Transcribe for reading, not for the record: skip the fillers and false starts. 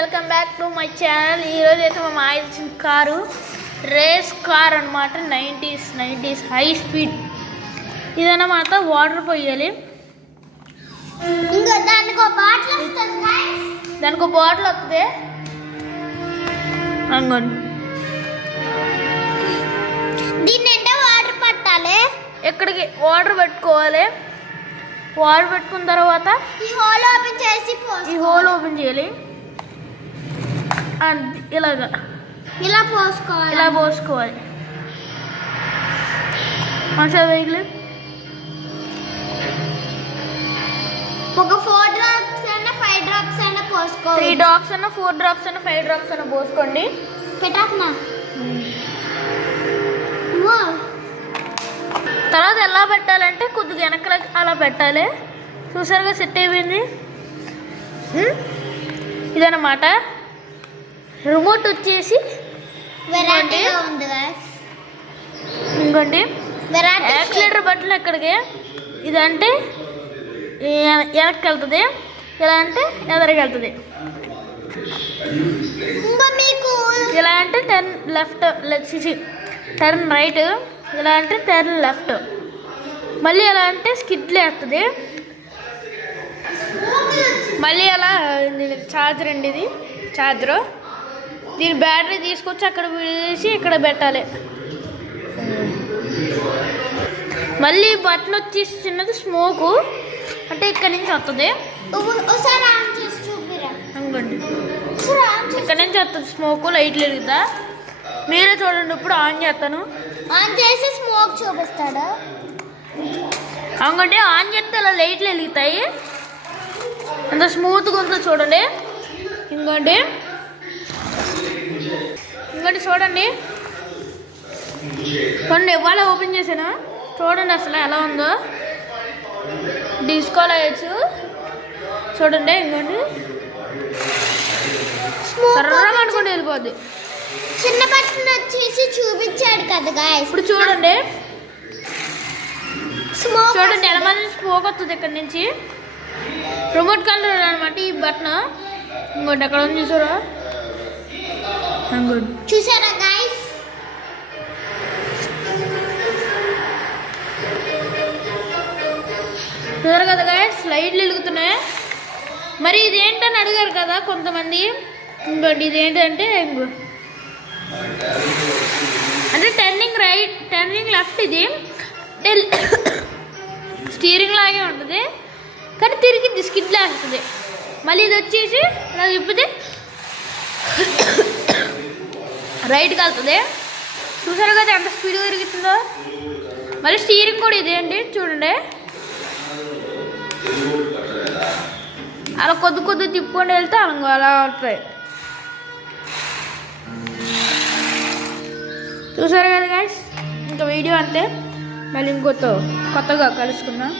Welcome back to my channel. ఈరోజు అయితే మా ఇచ్చిన కారు రేస్ కార్ అనమాట. 90s హై స్పీడ్ ఇదన్నమాట. వాటర్ పోయాలి, దానికి ఒక బాటిల్ వస్తుంది. అనుకోండి దీన్ని వాటర్ పట్టాలి, ఎక్కడికి వాటర్ పెట్టుకోవాలి. వాటర్ పెట్టుకున్న తర్వాత ఈ హోల్ ఓపెన్ చేయాలి. ఇలా పోసుకోవాలి. మంచిగా వెయ్యి ఒక 4 drops అయినా 5 drops అయినా పోసుకోవాలి. 3 drops అయినా 4 drops అయినా 5 drops అయినా పోసుకోండి. పెట్టాకనా తర్వాత ఎలా పెట్టాలంటే కొద్దిగా వెనకాల అలా పెట్టాలి. చూసారుగా సెట్ అయిపోయింది. ఇదన్నమాట. రిమోట్ వచ్చేసి ఇంకోండి యాక్సిలేటర్ బట్టలు ఎక్కడికి. ఇదంటే వెనక్కి వెళ్తుంది, ఇలా అంటే ఎదరికి వెళ్తుంది. ఇలా అంటే టర్న్ లెఫ్ట్, టర్న్ రైట్. ఇలా అంటే టర్న్ లెఫ్ట్. మళ్ళీ ఎలా అంటే స్కిడ్లు వేస్తుంది. మళ్ళీ అలా ఛార్జర్ అండి, ఇది ఛార్జరు. దీని బ్యాటరీ తీసుకొచ్చి అక్కడ వేసి ఇక్కడ పెట్టాలి. మళ్ళీ బటన్ వచ్చేసి చిన్నది స్మోకు, అంటే ఇక్కడ నుంచి వస్తుంది. అనుకోండి ఇక్కడ నుంచి వస్తుంది స్మోకు. లైట్లు వెలుగుతా, మీరే చూడండి. ఇప్పుడు ఆన్ చేస్తాను. ఆన్ చేసి స్మోక్ చూపిస్తాడా? అనుకోండి ఆన్ చేస్తే అలా లైట్లు వెలుగుతాయి. అంత స్మూత్గా ఉంటుందో చూడండి. ఇంకోండి చూడండి. కొన్ని ఇవాళ ఓపెన్ చేశాను, చూడండి అసలు ఎలా ఉందో. డిస్కో లైట్స్ చూడండి. ఇంకోండి సర్రం అనుకోండి వెళ్ళిపోద్ది. చిన్న బటన్ వచ్చేసి చూపించాడు కదా. ఇప్పుడు చూడండి చూడండి ఎలా మంది స్మోక్ వస్తుంది ఇక్కడ నుంచి. రిమోట్ కంట్రోల్ అనమాట ఈ బటన్. ఇంకోటి ఎక్కడ ఉంది చూసారా? చూసారా గైస్? చూసారు కదా గైస్, లైట్లు వెలుగుతున్నాయి. మరి ఇదేంటని అడిగారు కదా కొంతమంది. ఇంకోటి ఇదేంటంటే అంటే టర్నింగ్ రైట్, టర్నింగ్ లెఫ్ట్. ఇది స్టీరింగ్ లాగే ఉంటుంది కానీ తిరిగి స్కిడ్ వేస్తుంది. మళ్ళీ ఇది వచ్చేసి ఇలా తిప్పితే రైట్కి వెళ్తుంది. చూసారు కదా ఎంత స్పీడ్గా తిరుగుతుందో. మళ్ళీ స్టీరింగ్ కూడా ఇదే అండి, చూడండి. అలా కొద్ది తిప్పుకొని వెళ్తే అలా వస్తాయి. చూసారు కదా గైస్, ఇంకా వీడియో అంతే. మళ్ళీ కొత్తగా కలుసుకుందాం.